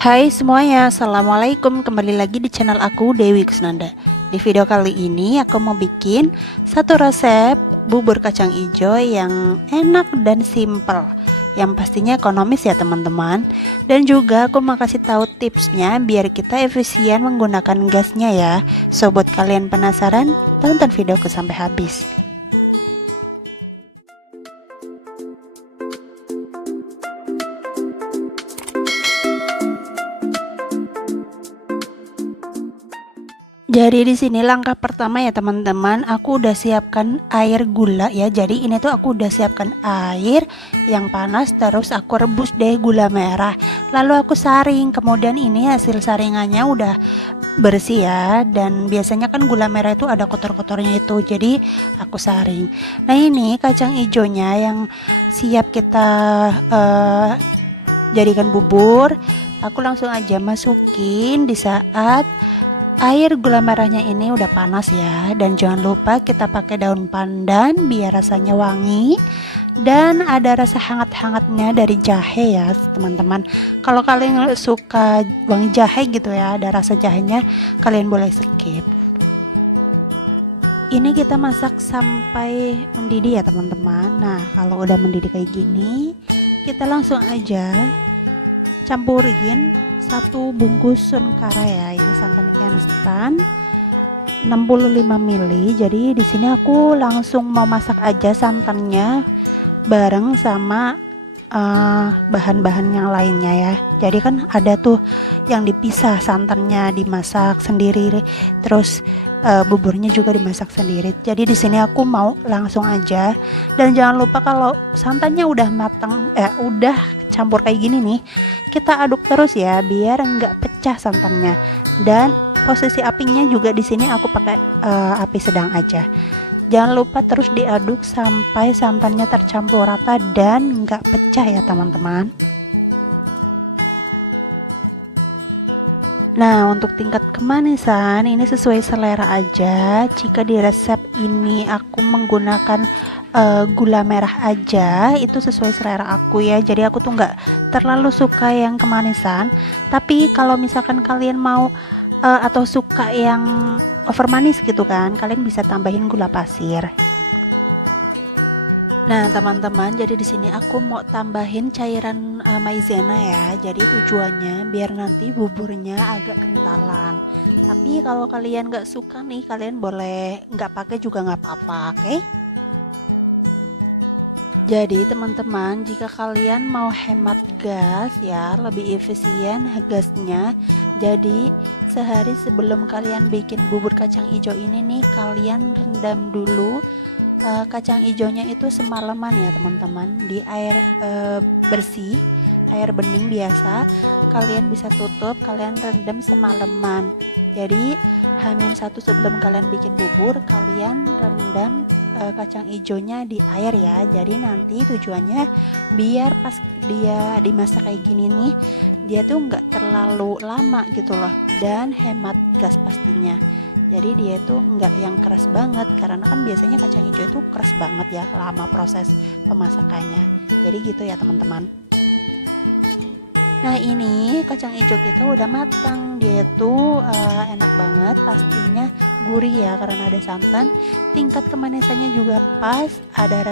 Hai semuanya, Assalamualaikum. Kembali lagi di channel aku, Dewi Kusnanda. Di video kali ini aku mau bikin satu resep bubur kacang hijau yang enak dan simple, yang pastinya ekonomis ya teman-teman. Dan juga aku mau kasih tahu tipsnya biar kita efisien menggunakan gasnya ya. So buat kalian penasaran, tonton videoku sampai habis. Jadi di sini langkah pertama ya teman-teman, aku udah siapkan air gula ya. Jadi ini tuh aku udah siapkan air yang panas, terus aku rebus deh gula merah. Lalu aku saring. Kemudian ini hasil saringannya udah bersih ya. Dan biasanya kan gula merah itu ada kotor-kotornya itu. Jadi aku saring. Nah, ini kacang hijaunya yang siap kita jadikan bubur. Aku langsung aja masukin di saat air gula merahnya ini udah panas ya. Dan jangan lupa kita pakai daun pandan biar rasanya wangi dan ada rasa hangat-hangatnya dari jahe ya teman-teman. Kalau kalian suka wangi jahe gitu ya, ada rasa jahenya, kalian boleh skip. Ini kita masak sampai mendidih ya teman-teman. Nah, kalau udah mendidih kayak gini, kita langsung aja campurin satu bungkus Sunkara ya. Ini santan instan 65 ml. Jadi di sini aku langsung mau masak aja santannya bareng sama bahan-bahan yang lainnya ya. Jadi kan ada tuh yang dipisah, santannya dimasak sendiri, terus buburnya juga dimasak sendiri. Jadi di sini aku mau langsung aja. Dan jangan lupa kalau santannya udah matang, udah campur kayak gini nih, kita aduk terus ya biar nggak pecah santannya. Dan posisi apinya juga di sini aku pakai api sedang aja. Jangan lupa terus diaduk sampai santannya tercampur rata dan nggak pecah ya teman-teman. Nah, untuk tingkat kemanisan ini sesuai selera aja. Jika di resep ini aku menggunakan gula merah aja, itu sesuai selera aku ya. Jadi aku tuh nggak terlalu suka yang kemanisan. Tapi kalau misalkan kalian mau atau suka yang over manis gitu kan, kalian bisa tambahin gula pasir. Nah, teman-teman, jadi di sini aku mau tambahin cairan maizena ya. Jadi tujuannya biar nanti buburnya agak kentalan. Tapi kalau kalian nggak suka nih, kalian boleh nggak pakai juga nggak apa-apa, oke? Jadi teman-teman, jika kalian mau hemat gas ya, lebih efisien gasnya. Jadi sehari sebelum kalian bikin bubur kacang hijau ini nih, kalian rendam dulu kacang hijaunya itu semalaman ya teman-teman di air bersih, air bening biasa. Kalian bisa tutup, kalian rendam semalaman. Jadi H-1 sebelum kalian bikin bubur, kalian rendam kacang hijaunya di air ya. Jadi nanti tujuannya biar pas dia dimasak kayak gini nih, dia tuh nggak terlalu lama gitu loh, dan hemat gas pastinya. Jadi dia tuh nggak yang keras banget, karena kan biasanya kacang hijau itu keras banget ya, lama proses pemasakannya. Jadi gitu ya teman-teman. Nah, ini kacang hijau kita udah matang, dia tuh enak banget, pastinya gurih ya karena ada santan. Tingkat kemanisannya juga pas, ada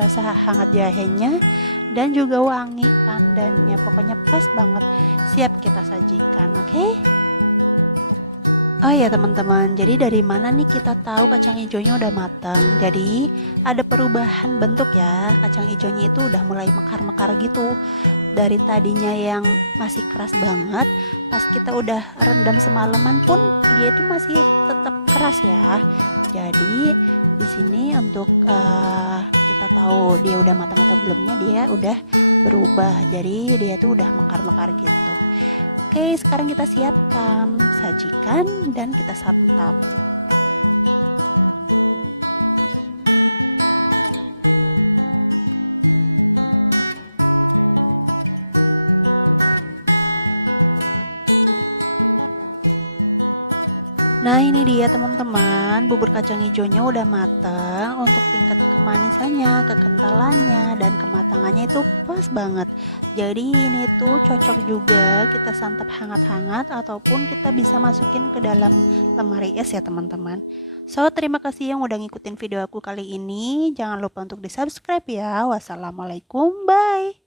rasa hangat jahenya dan juga wangi pandannya. Pokoknya pas banget, siap kita sajikan, oke? Oh ya teman-teman, jadi dari mana nih kita tahu kacang hijaunya udah matang? Jadi ada perubahan bentuk ya, kacang hijaunya itu udah mulai mekar-mekar gitu. Dari tadinya yang masih keras banget, pas kita udah rendam semalaman pun dia itu masih tetap keras ya. Jadi di sini untuk kita tahu dia udah matang atau belumnya, dia udah berubah. Jadi dia tuh udah mekar-mekar gitu. Oke, sekarang kita siapkan, sajikan, dan kita santap. Nah ini dia teman-teman, bubur kacang hijaunya udah matang. Untuk tingkat kemanisannya, kekentalannya, dan kematangannya itu pas banget. Jadi ini tuh cocok juga kita santap hangat-hangat ataupun kita bisa masukin ke dalam lemari es ya teman-teman. So terima kasih yang udah ngikutin video aku kali ini. Jangan lupa untuk di subscribe ya. Wassalamualaikum, bye.